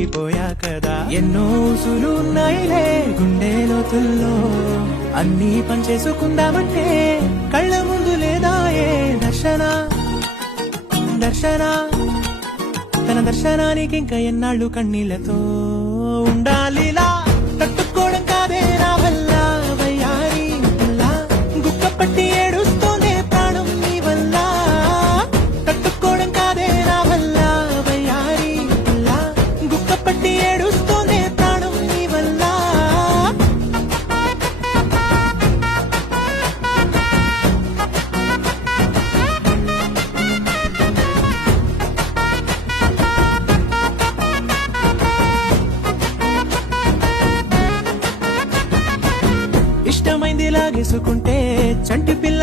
ఆగిపోయా కదా. ఎన్నో ఊసులు ఉన్నాయిలే గుండె లోతుల్లో, అన్నీ పనిచేసుకుందామంటే కళ్ళ ముందు లేదా ఏ దర్శన దర్శన. తన దర్శనానికి ఇంకా ఎన్నాళ్ళు కన్నీళ్లతో ఉండాలిలా. తట్టుకోవడం కాదే నా వల్ల వయ్యారి పిల్ల, గుక్కపట్టి ఏడుస్తూనే ప్రాణం నీ వల్ల. తట్టుకోవడం కాదే నా వల్ల వయ్యారి పిల్ల, గుక్కపట్టి ఏడుస్తూనే ప్రాణం నీ వల్ల. ఇష్టమైంది లాగేసుకుంటే చంటి పిల్ల